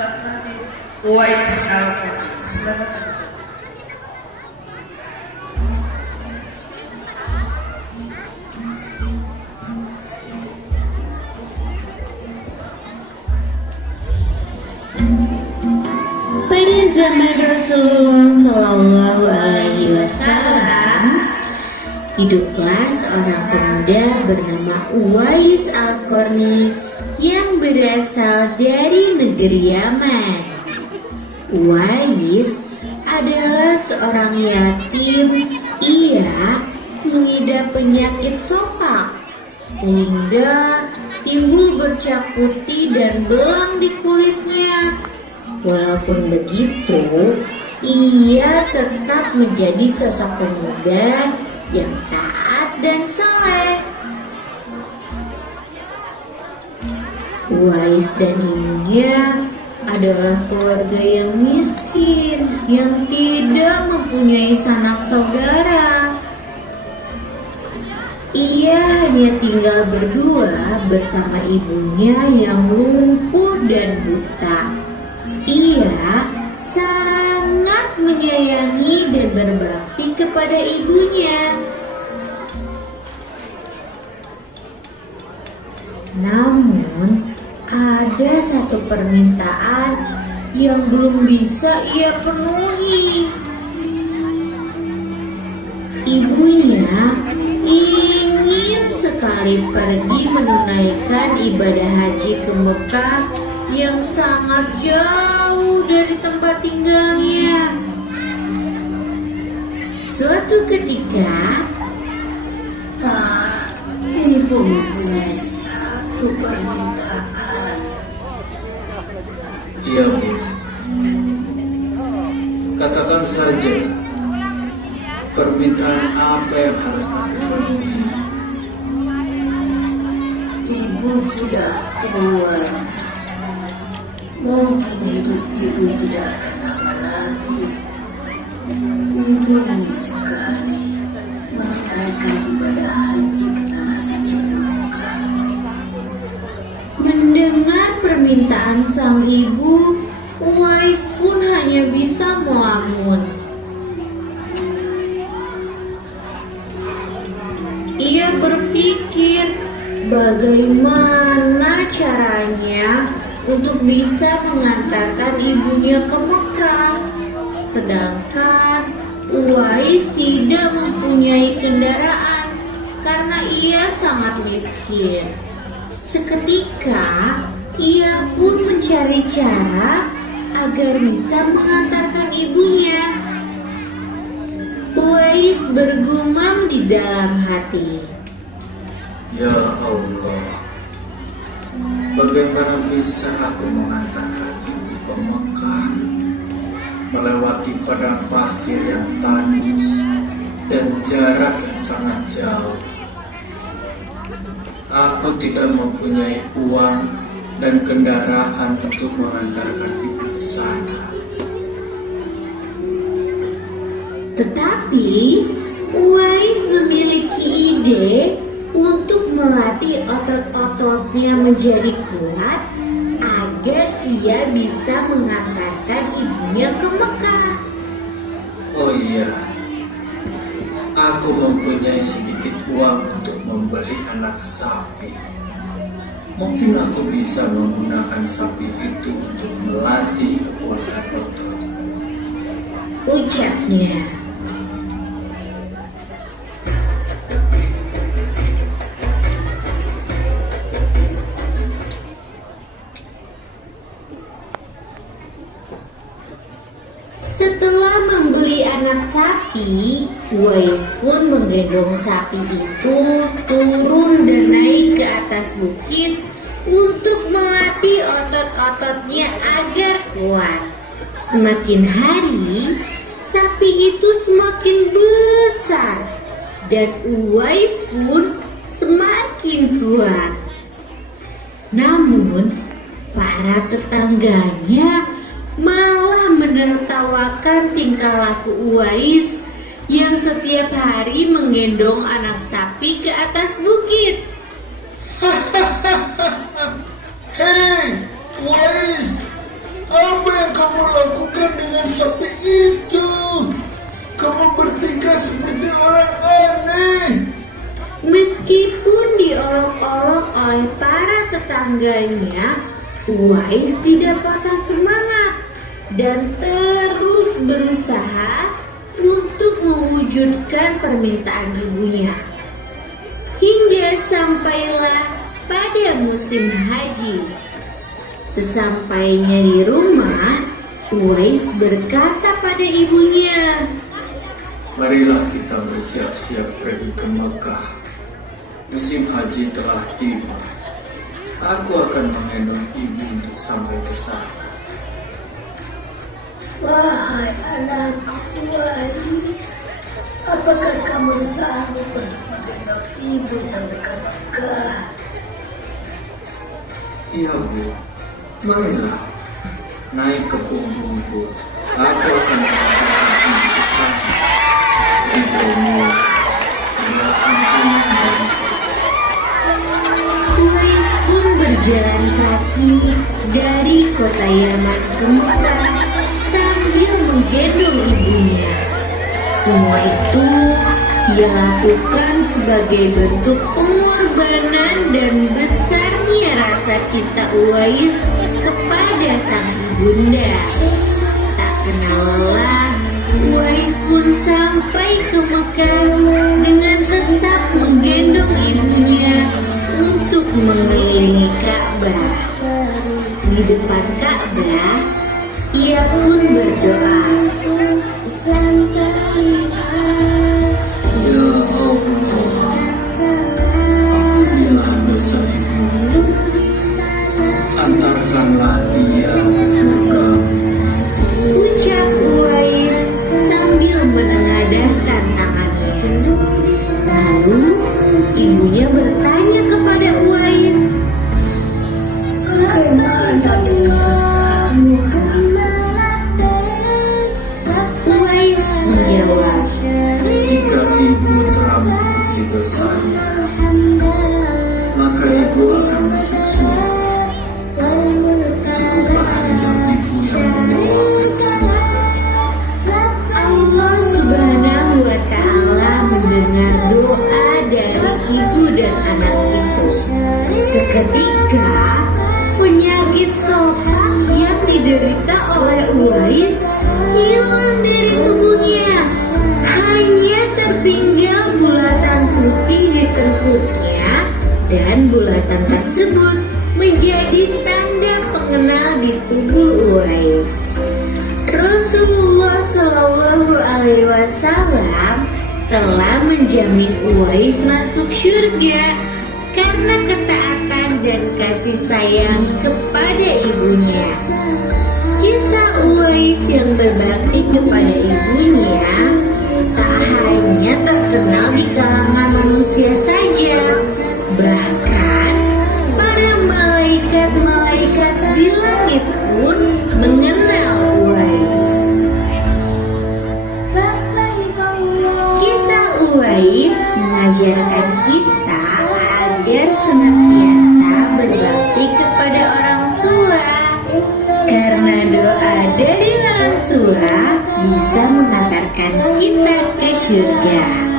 Uwais Al-Qarni. Silakan. Pada zaman Rasulullah Shallallahu Alaihi Wasallam, hiduplah seorang pemuda bernama Uwais Al-Qarni yang berasal dari negeri Yaman. Uwais adalah seorang yatim. Ia mengidap penyakit sopak sehingga timbul bercak putih dan belang di kulitnya. Walaupun begitu, ia tetap menjadi sosok pemuda yang taat dan saleh. Uwais dan ibunya adalah keluarga yang miskin, yang tidak mempunyai sanak saudara. Ia hanya tinggal berdua bersama ibunya yang lumpuh dan buta. Ia sangat menyayangi dan berbakti kepada ibunya. Namun, ada satu permintaan yang belum bisa ia penuhi. Ibunya ingin sekali pergi menunaikan ibadah haji ke Mekah yang sangat jauh dari tempat tinggalnya. Suatu ketika, Ibu mempunyai satu permintaan. Iya, Bu. Katakan saja, permintaan apa yang harus aku penuhi? Ibu sudah tua. Mungkin hidup ibu tidak akan lama lagi. Ibu ingin sekali menunaikan ibadah haji ke tanah suci Mekah. mendengar permintaan sang ibu, Uwais pun hanya bisa melamun. Ia berpikir bagaimana caranya untuk bisa mengantarkan ibunya ke Mekah. Sedangkan Uwais tidak mempunyai kendaraan karena ia sangat miskin. Seketika ia pun mencari cara agar bisa mengantarkan ibunya. Uwais bergumam di dalam hati, Ya Allah, bagaimana bisa aku mengantarkan ibu ke Mekah melewati padang pasir yang tandus dan jarak yang sangat jauh? Aku tidak mempunyai uang dan kendaraan untuk mengantarkan ibu ke sana. tetapi Uwais memiliki ide untuk melatih otot-ototnya menjadi kuat agar ia bisa mengantarkan ibunya ke Mekah. Oh iya, aku mempunyai sedikit uang untuk membeli anak sapi. Mungkin aku bisa menggunakan sapi itu untuk melatih kekuatan otot, Ucapnya. Setelah membeli anak sapi, Uwais pun menggendong sapi itu turun dan naik ke atas bukit untuk melatih otot-ototnya agar kuat. Semakin hari, sapi itu semakin besar dan Uwais pun semakin kuat. Namun, para tetangganya malah menertawakan tingkah laku Uwais yang setiap hari menggendong anak sapi ke atas bukit. Hei, Uwais, tetangganya, Uwais tidak patah semangat dan terus berusaha untuk mewujudkan permintaan ibunya. Hingga sampailah pada musim haji. Sesampainya di rumah, Uwais berkata pada ibunya, Marilah kita bersiap-siap pergi ke Mekah. Musim haji telah tiba. Aku akan menggendong ibu untuk sampai ke sana. Wahai anakku Uwais, apakah kamu sanggup untuk menggendong ibu sampai ke Mekah? Iya Bu, marilah naik ke punggungku. Aku akan mengantarkan ibu ke sana. Ridhomu adalah ampunan bagiku. Uwais pun berjalan kaki dari kota Yaman ke Mekah sambil menggendong ibunya. Semua itu ia lakukan sebagai bentuk pengorbanan dan besarnya rasa cinta Uwais kepada sang ibunda. Tak kenal lelah, Uwais pun sampai ke Mekah dengan tetap menggendong ibunya untuk mengelilingi Ka'bah. Di depan Ka'bah, ia pun berdoa, Ya Allah, ampunilah dosa ibu. Antarkanlah dia ke surga. ucap Uwais sambil menengadahkan tangannya. Lalu ibunya bertanya kepada Uwais, Bagaimana dengan dosamu, anakku? Uwais menjawab, Jika ibu terampuni dosanya, maka ibu akan masuk surga. Cukuplah ridha ibu yang membawaku ke surga. Allah Subhanahu wa Ta'ala mendengar doa dari ibu dan anak itu. Seketika penyakit sopak yang diderita oleh Uwais hilang dari tubuhnya. Hanya tertinggal bulatan putih di tengkuknya, dan bulatan tersebut menjadi tanda pengenal di tubuh Uwais. Rasulullah Shallallahu Alaihi Wasallam telah menjamin Uwais masuk surga karena ketaatan dan kasih sayang kepada ibunya. Kisah Uwais yang berbakti kepada ibunya tak hanya terkenal di kalangan manusia saja, bahkan para malaikat-malaikat di langit pun mengenal Uwais. Kisah Uwais mengajarkan kita agar senantiasa berbakti kepada orang tua, karena doa dari orang tua bisa mengantarkan kita ke surga.